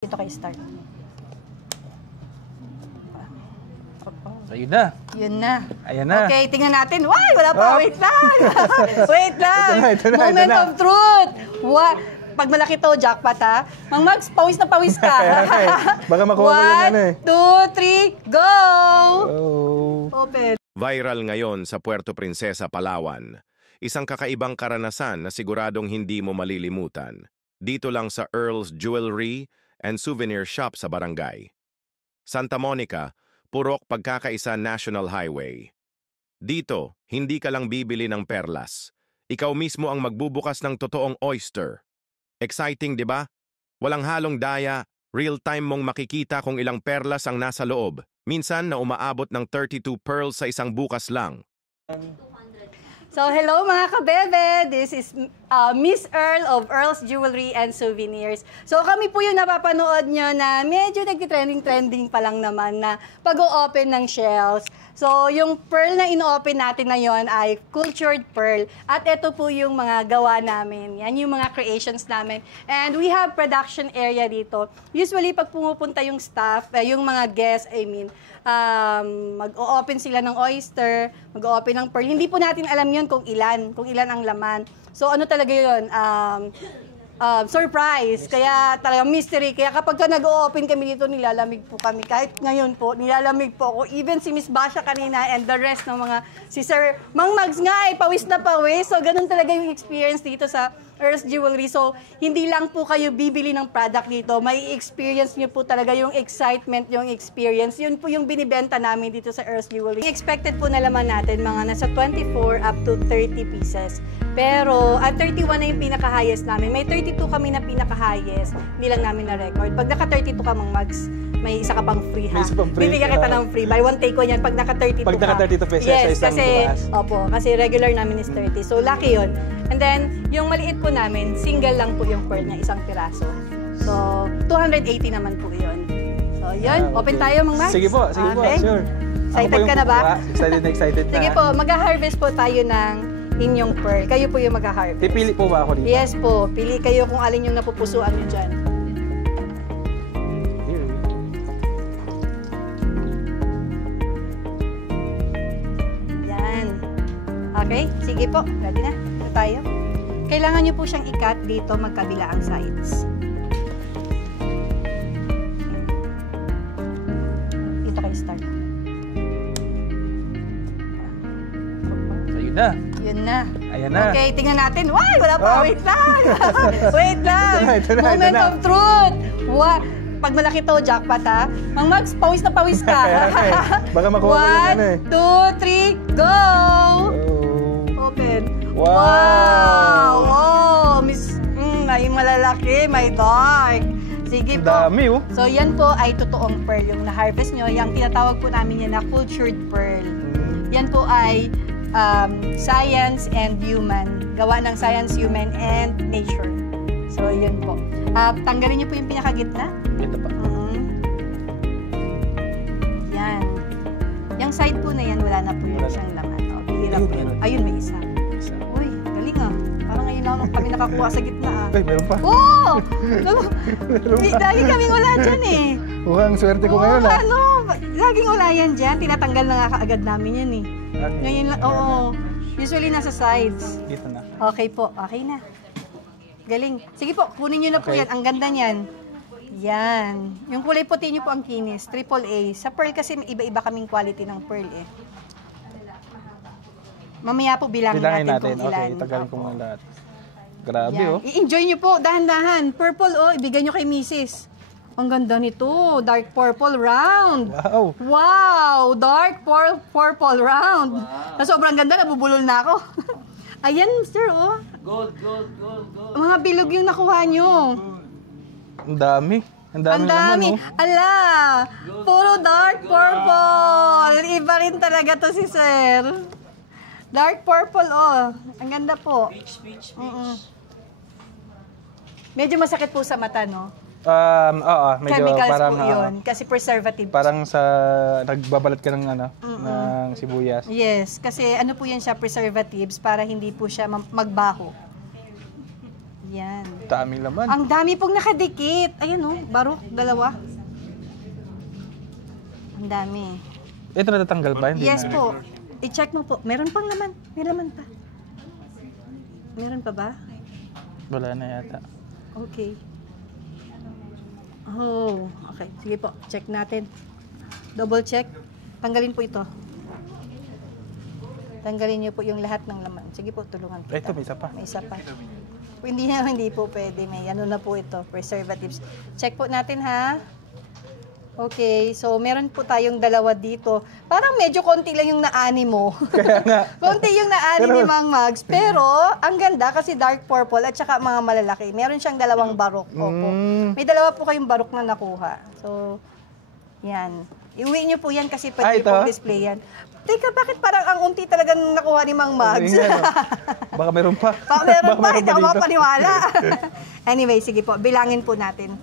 Dito kayo start. So, yun na. Yun na. Ayan na. Okay, tingnan natin. Why, wala pa. Wait lang. Wait lang. Ito na, Moment of truth. What? Pag malaki to, jackpot ha. Mang Mags, pawis na pawis ka. Baka makuha mo yung ano eh. 1, 2, 3, go! Open. Viral ngayon sa Puerto Princesa, Palawan. Isang kakaibang karanasan na siguradong hindi mo malilimutan. Dito lang sa Earl's Jewelry and Souvenir Shop sa barangay Santa Monica, Purok Pagkakaisa National Highway. Dito, hindi ka lang bibili ng perlas. Ikaw mismo ang magbubukas ng totoong oyster. Exciting, di ba? Walang halong daya, real-time mong makikita kung ilang perlas ang nasa loob. Minsan na umaabot ng 32 pearls sa isang bukas lang. So, hello mga kabebe! This is Miss Earl of Earl's Jewelry and Souvenirs. So, kami po yung napapanood nyo na medyo nag-trending pa lang naman na pag-o-open ng shells. So, yung pearl na ino-open natin na yon ay cultured pearl. At ito po yung mga gawa namin. Yan yung mga creations namin. And we have production area dito. Usually, pag pumupunta yung staff, yung mga guests, mag-o-open sila ng oyster, mag-o-open ng pearl. Hindi po natin alam yun kung ilan ang laman. So ano talaga yun? Surprise. Kaya talagang mystery. Kaya kapag nag-o-open kami dito, nilalamig po kami. Kahit ngayon po, nilalamig po ako. Even si Miss Basha kanina and the rest ng mga, si Sir Mang Mags nga pawis na pawis. So ganun talaga yung experience dito sa Earl's Jewelry. So, hindi lang po kayo bibili ng product dito. May experience nyo po talaga yung excitement, yung experience. Yun po yung binibenta namin dito sa Earl's Jewelry. Expected po na laman natin mga nasa 24 up to 30 pieces. Pero, at 31 na yung pinaka-highest namin. May 32 kami na pinaka-highest. Hindi lang namin na-record. Pag naka-32 ka, Mang Mags, may isa ka pang free ha. Bibigyan kita ng free. Buy one, take one yan pag naka-32 ka. Pag naka-32 pesos yes, sa isang bukas. Opo, kasi regular namin is 30. So, lucky yun. And then, yung maliit po namin, single lang po yung pearl niya, isang piraso. So, 280 naman po yun. So, yun. Open tayo, Mang Mags? Sige po, sure. Excited ka na ba? Excited na. Sige po, mag-harvest po tayo ng inyong pearl. Kayo po yung mag-harvest. Pipili po ba ako dito? Yes po. Pili kayo kung alin yung napupusuan nyo dyan. Yan. Okay, sige po. Ready na. Ito tayo. Kailangan nyo po siyang i-cut dito magkabila ang sides. Dito kayo start. So, yun na. Yun na. Ayan na. Okay, tingnan natin. Why, wala pa. Wait lang. Wait lang. Ito na. Moment of truth. What? Pag malaki to, jackpot ha. Mang Mags, pawis na pawis ka. Baka makuha mo yung ano eh. 1, 2, 3, go! Open. Wow! Oh, Miss, may malalaki, may dark. Sige po. Dami oh. So, yan po ay totoong pearl. Yung na-harvest nyo, yung tinatawag po namin yan na cultured pearl. Yan po ay science and human. Gawa ng science, human, and nature. So, yun po. Tanggalin niyo po yung pinakagitna. Ito pa. Yan. Yung side po na yan, wala na po yun siyang laman. O, bihira po yun. Ayun, may isa. Uy, galing ah. Parang ngayon lang kami nakakuha sa gitna ah. Ay, meron pa. Oo! Lagi kaming wala dyan eh. Mukhang swerte ko ngayon ah. Ano? Laging wala yan dyan. Tinatanggal na nga kaagad namin yan eh. Ngayon lang, oo. Usually nasa sides. Dito na. Okay po, okay na. Galing. Sige po, kunin nyo na po yan. Ang ganda niyan. Yan. Yung kulay puti nyo po ang kinis. AAA. Sa pearl kasi iba-iba kaming quality ng pearl eh. Mamaya po bilangin natin kung ilan. Okay, tagalin ko muna lahat. Grabe oh. I-enjoy nyo po, dahan-dahan. Purple oh, ibigay nyo kay Mrs. Ang ganda nito. Dark purple round. Wow. Wow! Dark purple round. Wow. Sobrang ganda, nabubulol na ako. Ayan, sir, oh. Gold. Mga bilog yung nakuha nyo. Ang dami. Ang dami naman oh. Ala! Puro dark purple. Iba rin talaga to si sir. Dark purple, oh. Ang ganda po. Peach. Medyo masakit po sa mata, no? Oo, medyo Chemicals parang po yun, kasi preservative. parang sa nagbabalat ka ng ng sibuyas. Yes, kasi ano po yan siya, preservatives para hindi po siya magbaho. Yan. Daming laman. Ang dami pong nakadikit. Ayan oh, barok, dalawa. Ang dami. Ito natatanggal pa? Hindi Yes na. po. I-check mo po. Meron pang laman. May laman pa. Meron pa ba? Wala na yata. Okay. Oh, okay. Sige po, check natin. Double check. Tanggalin po ito. Tanggalin niyo po yung lahat ng laman. Sige po, tulungan kita. Ito, may isa pa. May isa pa. Hindi po pwede. May ano na po ito, preservatives. Check po natin ha. Okay, so meron po tayong dalawa dito. Parang medyo konti lang yung naani mo. Kaya nga. Konti yung naani Pero- ni Mang Mags. Pero, ang ganda kasi dark purple at saka mga malalaki. Meron siyang dalawang barok. Opo. May dalawa po kayong barok na nakuha. So, yan. Iuwi niyo po yan kasi pwede ito? po display yan. Teka, bakit parang ang unti talagang nakuha ni Mang Mags? Tingnan, no? Baka meron pa. Baka meron pa, Baka hindi ako dito. mapaniwala. Anyway, sige po, bilangin po natin.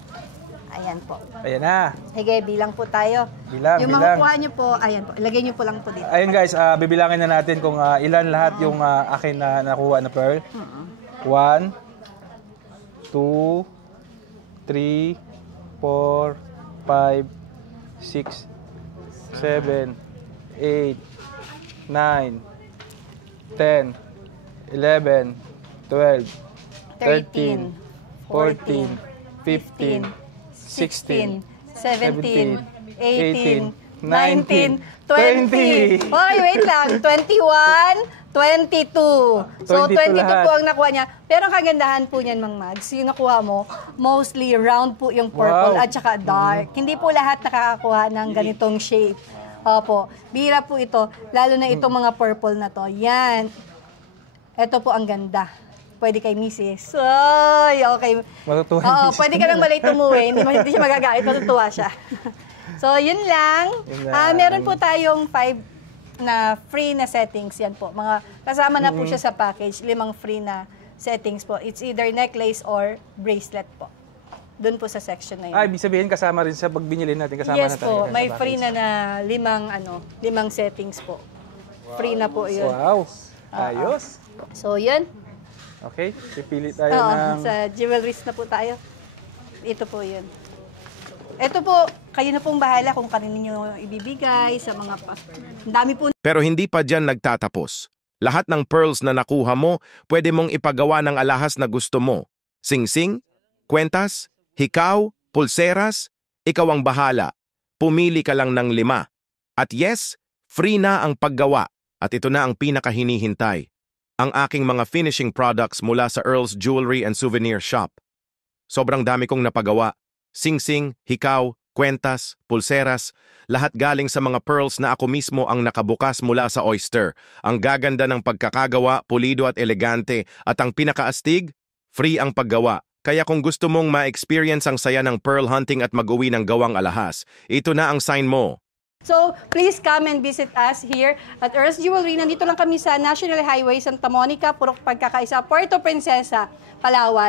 Ayan po. Ayan na. Sige, bilang po tayo. Bilang, Yung bilang. makukuha niyo po, ayan po, ilagay niyo po lang po dito. Ayun guys, bibilangin na natin kung ilan lahat yung akin na nakuha na pearl. 1, 2, 3, 4, 5, 6, 7, 8, 9, 10, 11, 12, 13, 14, 15, 16, 17, 18, 19, 20. Hoy, wait lang. 21, 22. So, 22 22 lahat. po ang nakuha niya. Pero ang kagandahan po niyan, Mang Mags, yung nakuha mo, mostly round po yung purple Wow. at saka dark. Hindi po lahat nakakakuha ng ganitong shape. Opo. Bira po ito. Lalo na itong mga purple na to. Yan. Ito po ang ganda. Pwede kay Mrs. Ay, okay. Matutuwa Oo, yung pwede ka lang malay tumuwi. Hindi siya magagait. Matutuwa siya. So, yun lang. Yun lang. Meron po tayong 5 na free na settings. Yan po. Mga kasama na po siya sa package. 5 free na settings po. It's either necklace or bracelet po. Doon po sa section na yun. ibig sabihin kasama rin sa pag binili natin, kasama Yes na tayo. po. May free na 5 settings po. Free na po yun. Wow. Ayos. So, yun. Okay, pipili tayo Oo, ng... sa jewelries na po tayo. Ito po yun. Ito po, kayo na pong bahala kung kanino nyo ibibigay sa mga pa. Ang dami po. Pero hindi pa dyan nagtatapos. Lahat ng pearls na nakuha mo, pwede mong ipagawa ng alahas na gusto mo. Singsing, kwentas, hikaw, pulseras, ikaw ang bahala. Pumili ka lang ng 5. At yes, free na ang paggawa. At ito na ang pinakahinihintay. Ang aking mga finishing products mula sa Earl's Jewelry and Souvenir Shop. Sobrang dami kong napagawa. Singsing, hikaw, kwentas, pulseras, lahat galing sa mga pearls na ako mismo ang nakabukas mula sa oyster. Ang gaganda ng pagkakagawa, pulido at elegante, at ang pinakaastig, free ang paggawa. Kaya kung gusto mong ma-experience ang saya ng pearl hunting at mag-uwi ng gawang alahas, ito na ang sign mo. So, please come and visit us here at Earth's Jewelry. Nandito lang kami sa National Highway, Santa Monica, Purok Pagkakaisa, Puerto Princesa, Palawan.